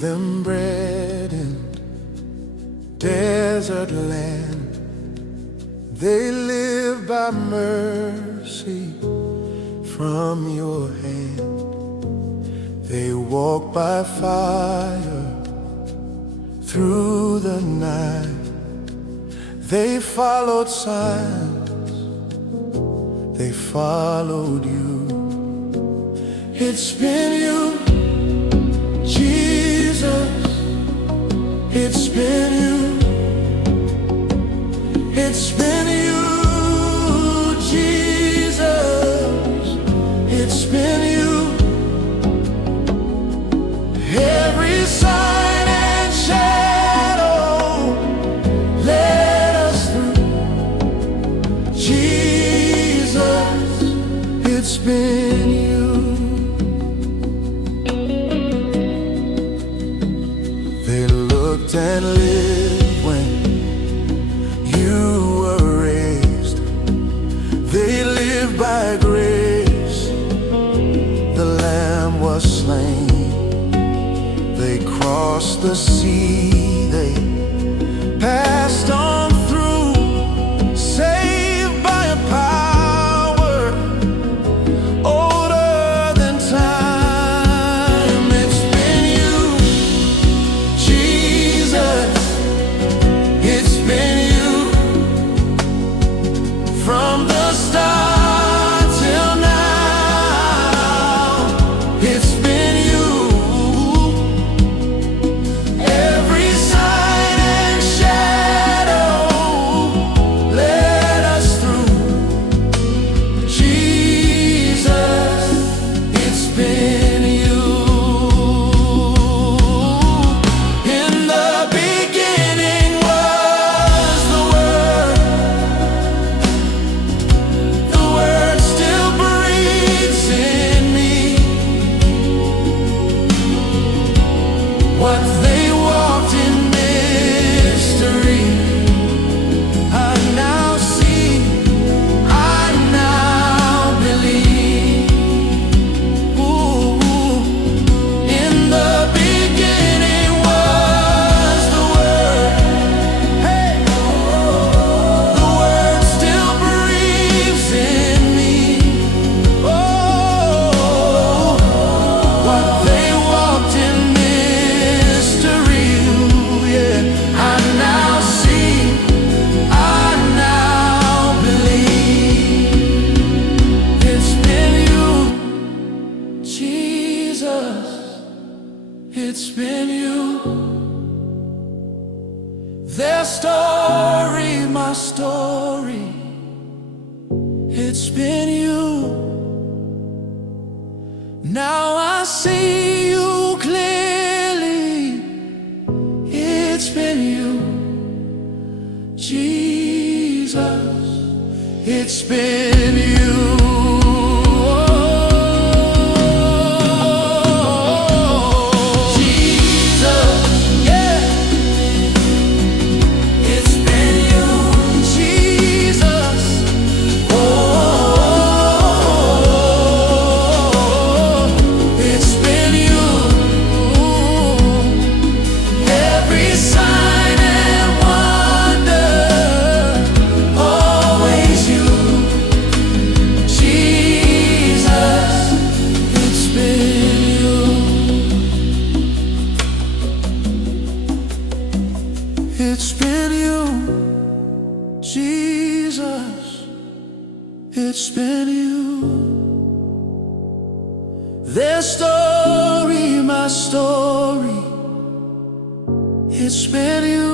gave them bread in desert land. They live by mercy from your hand. They walk by fire through the night. They followed signs, they followed you. It's been you, Jesus. It's been you. It's been you, Jesus. It's been you. Every sign and shadow led us through. Jesus, it's been you. They looked and lived when you were raised. They lived by grace. The Lamb was slain. They crossed the sea. They passed on through, saved by a power older than time. It's been you, Jesus. It's been you from the start till now. It's been you. Every sign and shadow led us through. Jesus, it's been you. In the beginning was the Word. The Word still breathes in me. What they walked in mystery, I now see, I now believe. Ooh, in the beginning was the Word. Hey, the Word still breathes in me. Oh, what they walked in mystery, ooh, yeah, I now see, I now believe. It's been you, Jesus. It's been you. Their story, my story. It's been you. Now I see you clearly. It's been you, Jesus. It's been you. Jesus, yeah. It's been you, Jesus. It's been you. Every sign and wonder, always you, Jesus. It's been you. It's been you, Jesus. It's been you. Their story, my story. It's been you.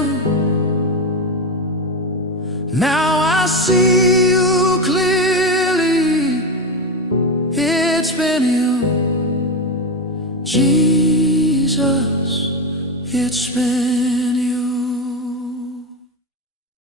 Now I see you clearly. It's been you, Jesus. It's been